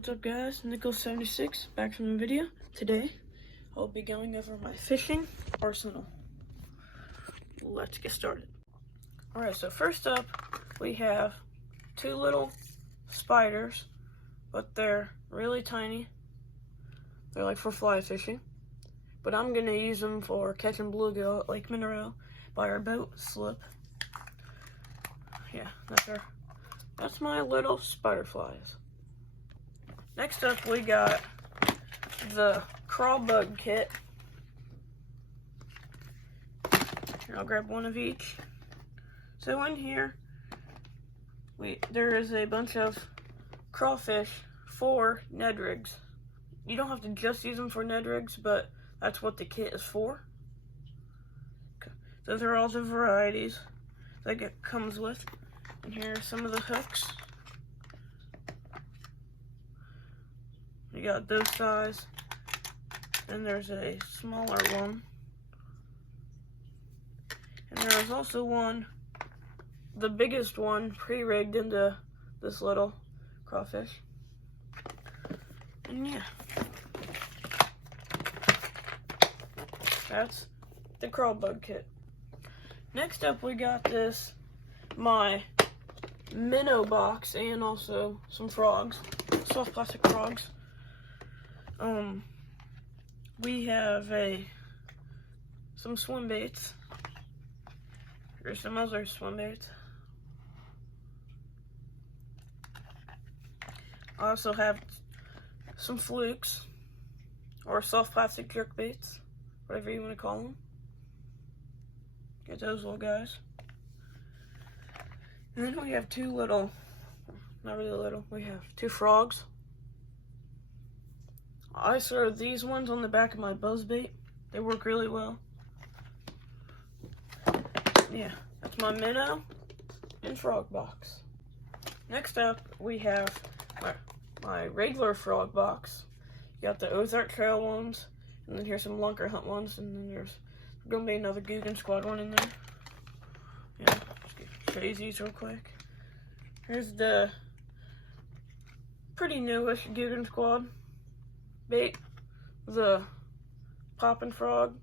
What's up guys, Nicholas76 back from the video. Today, I'll be going over my fishing arsenal. Let's get started. Alright, so first up, we have two little spiders, but they're really tiny. They're like for fly fishing, but I'm gonna use them for catching bluegill at Lake Monroe by our boat slip. Yeah, that's my little spider flies. Next up, we got the crawl bug kit. Here, I'll grab one of each. So in here, there is a bunch of crawfish for Ned rigs. You don't have to just use them for Ned rigs, but that's what the kit is for. Those are all the varieties that it comes with. And here are some of the hooks. You got those size, and there's a smaller one. And there is also one, the biggest one, pre-rigged into this little crawfish. And yeah, that's the crawl bug kit. Next up, we got my minnow box, and also some frogs, soft plastic frogs. We have some swim baits. Here's some other swim baits. I also have some flukes, or soft plastic jerk baits, whatever you want to call them. Get those little guys. And then we have two little, not really little, we have two frogs. I serve these ones on the back of my buzzbait. They work really well. Yeah, that's my minnow and frog box. Next up, we have my regular frog box. You got the Ozark Trail ones, and then here's some Lunker Hunt ones, and then there's gonna be another Googan Squad one in there. Yeah, just show you these real quick. Here's the pretty newish Googan Squad bait, the Poppin' Frog.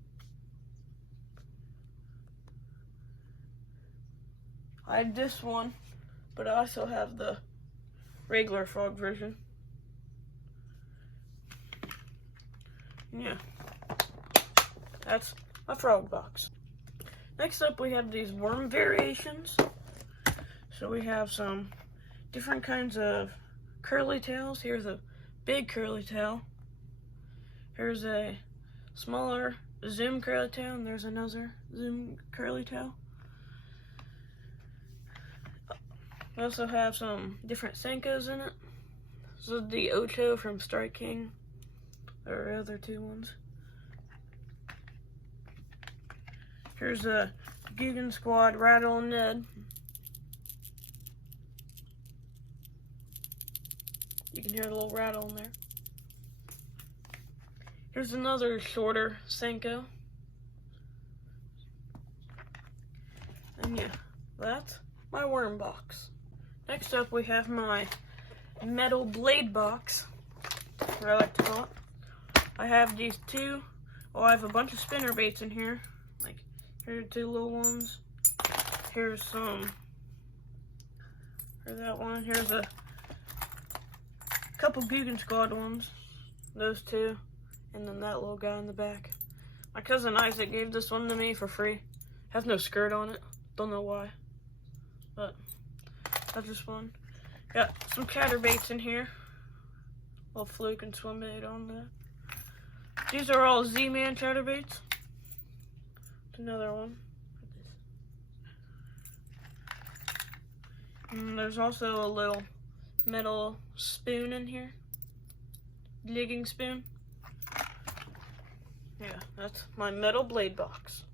I had this one, but I also have the regular frog version. Yeah, that's a frog box. Next up, we have these worm variations. So we have some different kinds of curly tails. Here's a big curly tail. Here's a smaller zoom curly tail, and there's another zoom curly tail. We also have some different Senkos in it. This is the Ocho from Strike King. There are other two ones. Here's a Googan Squad Rattle and Ned. You can hear the little rattle in there. Here's another shorter Senko. And yeah, that's my worm box. Next up, we have my metal blade box, what I like to call it. I have these two, I have a bunch of spinner baits in here. Like, here are two little ones. Here's that one. Here's a couple Googan Squad ones. Those two. And then that little guy in the back. My cousin Isaac gave this one to me for free. Has no skirt on it. Don't know why. But that's just fun. Got some chatterbaits in here. Little fluke and swim bait on there. These are all Z-Man chatterbaits. Another one. And there's also a little metal spoon in here. Digging spoon. Yeah, that's my metal blade box.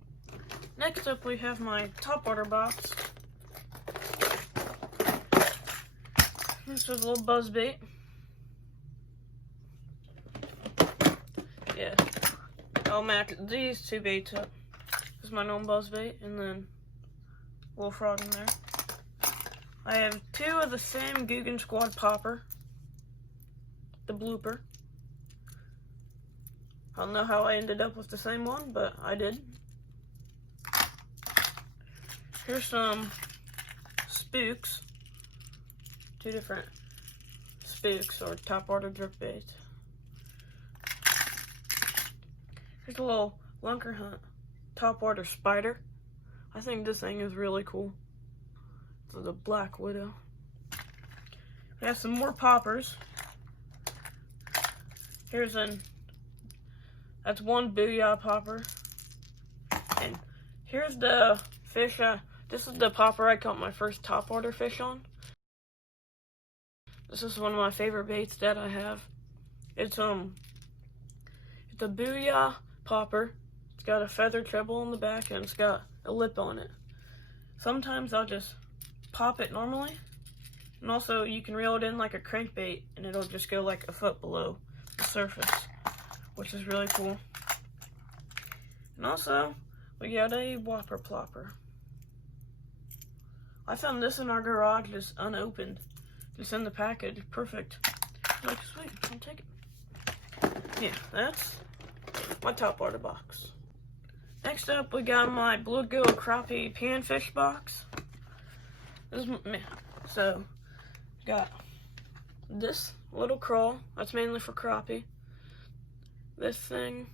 Next up, we have my topwater box. This is a little buzz bait. Yeah, I'll match these two baits up. This is my known buzz bait, and then a little frog in there. I have two of the same Googan Squad popper. blooper. I don't know how I ended up with the same one, but I did. Here's some spooks. 2 different spooks or top water jerk baits. Here's a little Lunker Hunt top water spider. I think this thing is really cool. It's the Black Widow. We have some more poppers. That's one Booyah popper. And here's the fish. This is the popper I caught my first top water fish on. This is one of my favorite baits that I have. It's a Booyah popper. It's got a feather treble on the back and it's got a lip on it. Sometimes I'll just pop it normally. And also you can reel it in like a crankbait and it'll just go like a foot below the surface, which is really cool. And also, we got a Whopper Plopper. I found this in our garage, just unopened, just in the package. Perfect. Like, sweet, I'll take it. Yeah, that's my top water box. Next up, we got my bluegill crappie panfish box. So, got this little crawl. That's mainly for crappie. This thing.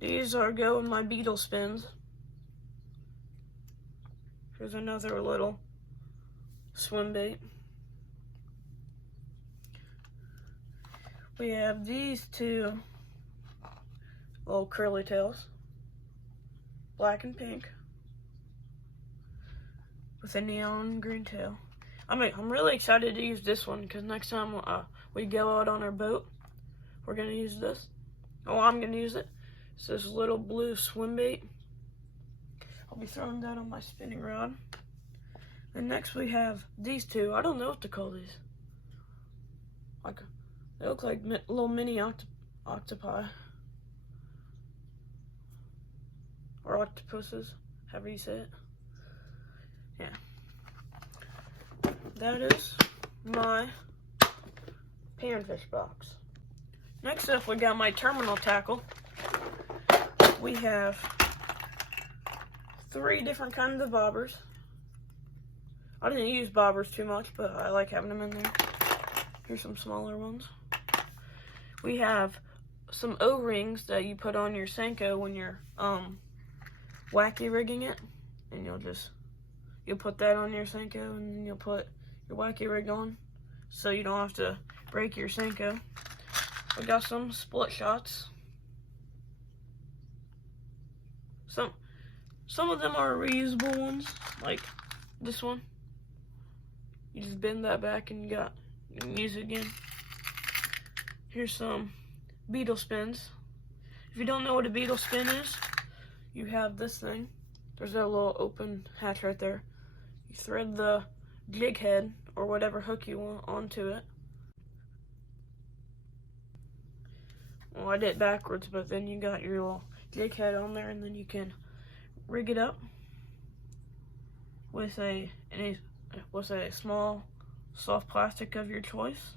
These go in my beetle spins. Here's another little swim bait. We have these 2 little curly tails, black and pink, with a neon green tail. I'm really excited to use this one because next time we go out on our boat, we're gonna use this. Oh, I'm gonna use it. It's this little blue swim bait. I'll be throwing that on my spinning rod. And next we have these 2. I don't know what to call these. They look like little mini octopi. Or octopuses, however you say it. Yeah. That is my panfish box. Next up, we got my terminal tackle. We have 3 different kinds of bobbers. I didn't use bobbers too much, but I like having them in there. Here's some smaller ones. We have some O-rings that you put on your Senko when you're wacky rigging it, and you'll put that on your Senko, and then you'll put your wacky rig on, so you don't have to break your Senko. We got some split shots. Some of them are reusable ones, like this one. You just bend that back and you can use it again. Here's some beetle spins. If you don't know what a beetle spin is, you have this thing. There's that little open hatch right there. You thread the jig head or whatever hook you want onto it. Well, I did it backwards, but then you got your little jig head on there, and then you can rig it up with a small soft plastic of your choice.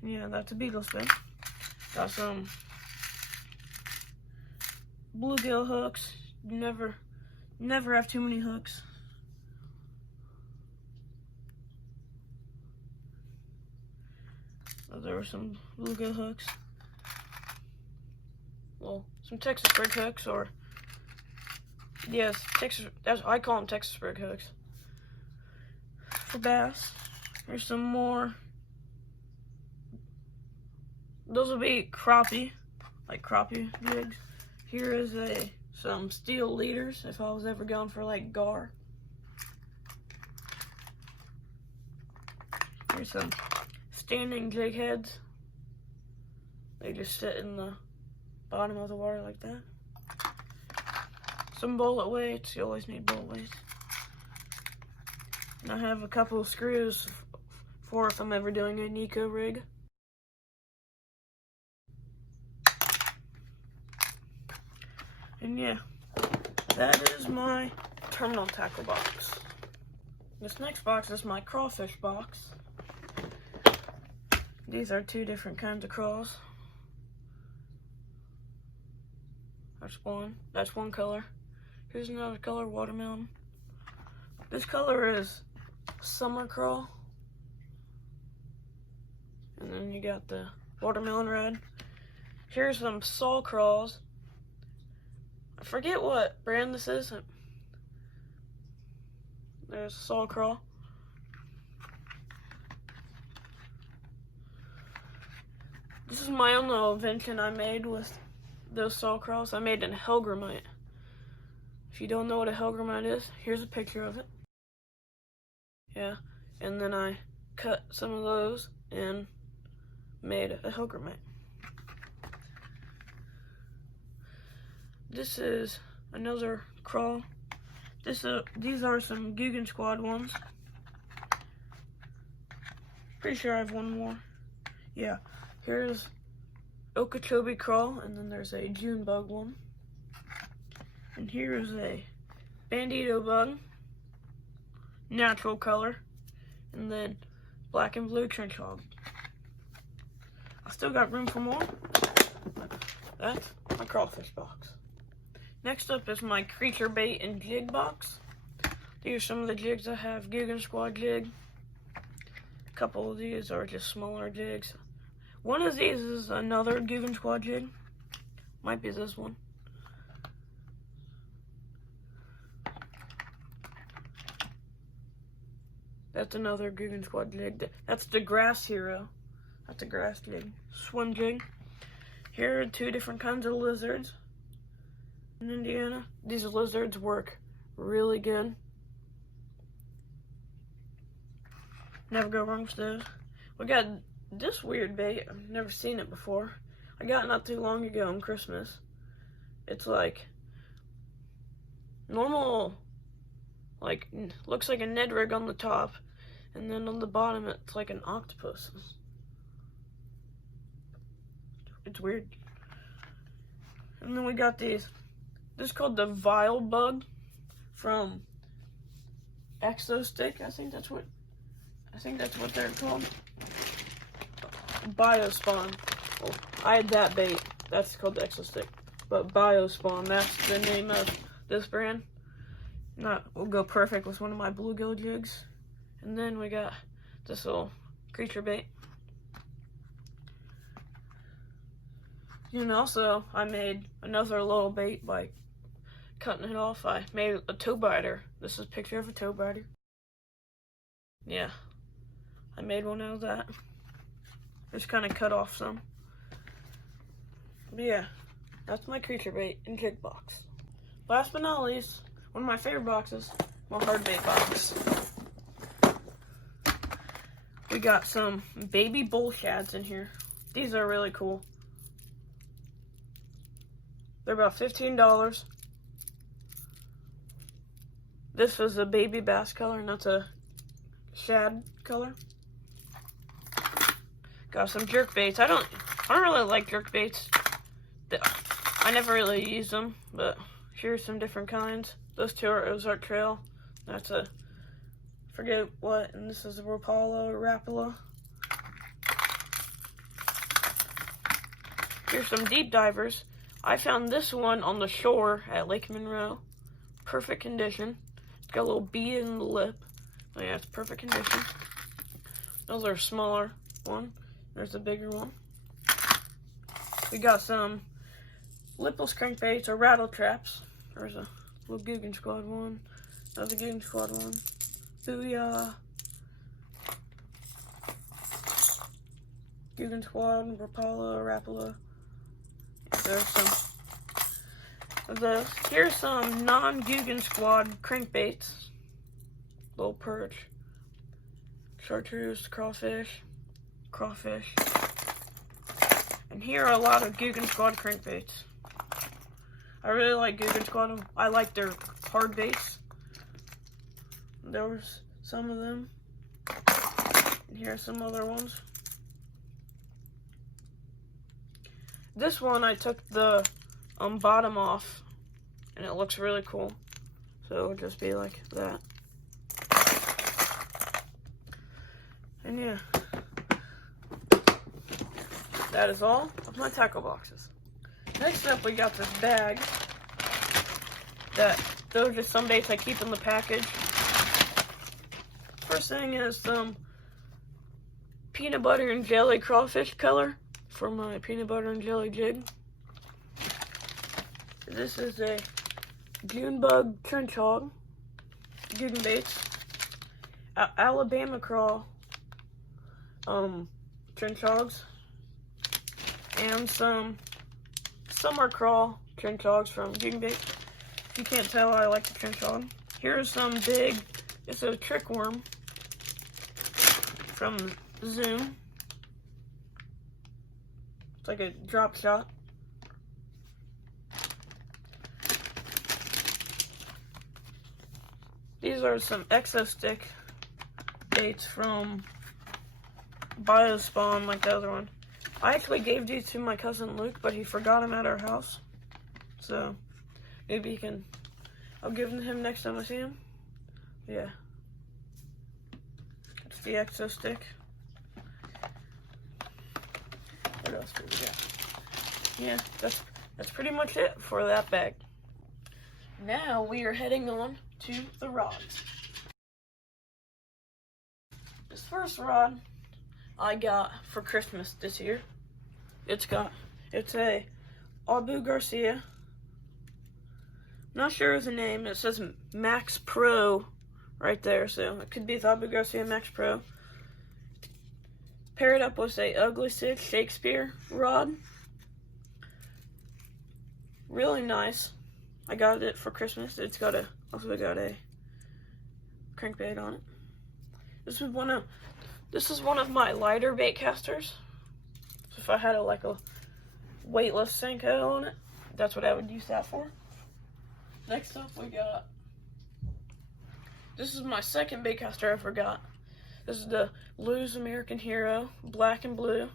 And yeah, that's a beetle spin. Got some bluegill hooks. You never have too many hooks. So there were some bluegill hooks. Well, some Texas rig hooks, or yes, I call them Texas rig hooks for bass. Here's some more. Those will be crappie, like crappie jigs. Here is some steel leaders if I was ever going for like gar. Here's some standing jig heads. They just sit in the bottom of the water like that. Some bullet weights. You always need bullet weights. And I have a couple of screws for if I'm ever doing a Nico rig. And yeah, that is my terminal tackle box. This next box is my crawfish box. These are two different kinds of crawls. That's one color. Here's another color, watermelon. This color is summer crawl. And then you got the watermelon red. Here's some sol crawls. I forget what brand this is. There's sol crawl. This is my own little invention I made with those sol crawls. I made a Hellgrammite. If you don't know what a Hellgrammite is, here's a picture of it. Yeah, and then I cut some of those and made a Hellgrammite. This is another crawl. These are some Guggen Squad ones. Pretty sure I have one more. Yeah, here's Okeechobee crawl, and then there's a June bug one. And here's a Bandito bug, natural color, and then black and blue trench hog. I still got room for more. That's my crawfish box. Next up is my creature bait and jig box. These are some of the jigs I have. Guggen Squad jig. A couple of these are just smaller jigs. One of these is another Guggen Squad jig. Might be this one. That's another Guggen Squad jig. That's the Grass Hero. That's a grass jig. Swim jig. Here are two different kinds of lizards. In Indiana, these lizards work really good. Never go wrong with those. We got this weird bait. I've never seen it before. I got it not too long ago on Christmas. It's like normal, like looks like a Ned rig on the top, and then on the bottom it's like an octopus. It's weird. And then we got these. This is called the Vile Bug from Exostick. I think that's what they're called. Biospawn. Well, I had that bait. That's called the Exostick. But Biospawn, that's the name of this brand. That will go perfect with one of my bluegill jigs. And then we got this little creature bait. And also, I made another little bait by cutting it off. I made a toe biter. This is a picture of a toe biter. Yeah, I made one out of that. Just kind of cut off some. But yeah, that's my creature bait and jig box. Last but not least, one of my favorite boxes, my hard bait box. We got some baby bull shads in here. These are really cool. They're about $15. This is a baby bass color, and that's a shad color. Got some jerk baits. I don't really like jerk baits. I never really use them, but here's some different kinds. Those two are Ozark Trail. That's a forget what, and this is a Rapala or Rapala. Here's some deep divers. I found this one on the shore at Lake Monroe. Perfect condition. It's got a little bee in the lip. Oh yeah, it's perfect condition. Those are a smaller one. There's a bigger one. We got some lipless crankbaits or rattle traps. There's a little Guggen Squad one. Another Guggen Squad one. Booyah. Guggen Squad, Rapala, Rapala. There's some of those. Here's some non-Guggen Squad crankbaits. Little perch, chartreuse, crawfish. And here are a lot of Guggen Squad crankbaits. I really like Guggen Squad. I like their hard baits. There was some of them. And here are some other ones. This one I took the bottom off, and it looks really cool. So it'll just be like that. And yeah, that is all of my tackle boxes. Next up, we got this bag. Those are just some baits I keep in the package. First thing is some peanut butter and jelly crawfish color for my peanut butter and jelly jig. This is a June bug trench hog, June baits, Alabama crawl trench hogs, and some summer crawl trench hogs from June Baits. If you can't tell, I like the trench hog. Here's some big, it's a trick worm from Zoom. It's like a drop shot. These are some Exo-Stick baits from Biospawn, like the other one. I actually gave these to my cousin Luke, but he forgot them at our house. So, maybe he can, I'll give them to him next time I see him. Yeah. That's the Exo-Stick. What else do we got? Yeah, that's pretty much it for that bag. Now we are heading on to the rods. This first rod I got for Christmas this year. It's a Abu Garcia. Not sure of the name. It says Max Pro right there, so it could be the Abu Garcia Max Pro. Paired up with a Ugly Six Shakespeare rod. Really nice. I got it for Christmas. It's also got a crankbait on it. This is one of my lighter bait casters. So if I had a weightless Senko on it, that's what I would use that for. Next up we got, this is my second bait caster I forgot. This is the Lew's American Hero, black and blue.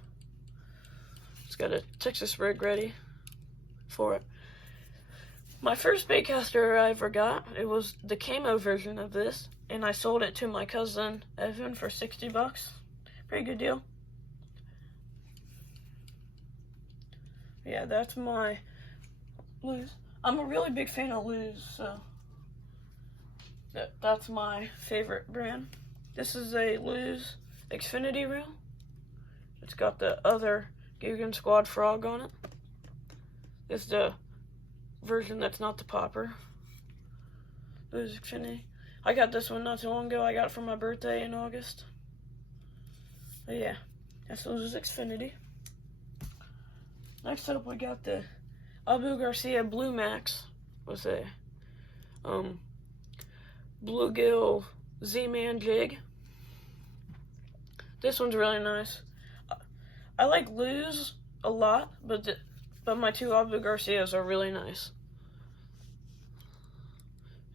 It's got a Texas rig ready for it. My first bait caster I forgot, it was the camo version of this, and I sold it to my cousin Evan for $60. Pretty good deal. Yeah, that's my Lew's. I'm a really big fan of Lew's, so that's my favorite brand. This is a Lew's Xfinity reel. It's got the other Guggen Squad frog on it. This is the version that's not the popper. Lew's Xfinity. I got this one not too long ago. I got it for my birthday in August. But yeah, that's Lew's Xfinity. Next up, we got the Abu Garcia Blue Max with a bluegill Z-Man jig. This one's really nice. I like Lew's a lot, but my two Abu Garcias are really nice.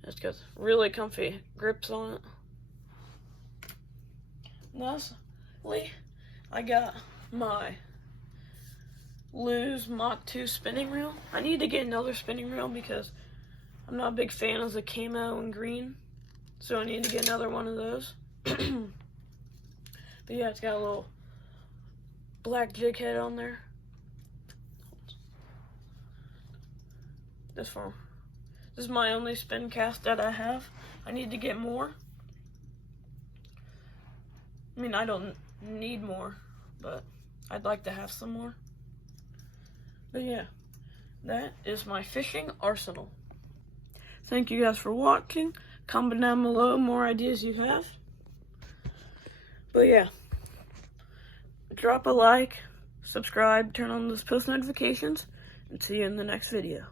It's got really comfy grips on it. Lastly, I got my Lew's Mach 2 spinning reel. I need to get another spinning reel because I'm not a big fan of the camo and green. So I need to get another one of those. But yeah, it's got a little black jig head on there. This is my only spin cast that I have. I need to get more. I mean, I don't need more, but I'd like to have some more. But yeah, that is my fishing arsenal. Thank you guys for watching. Comment down below more ideas you have. But yeah, drop a like, subscribe, turn on those post notifications, and see you in the next video.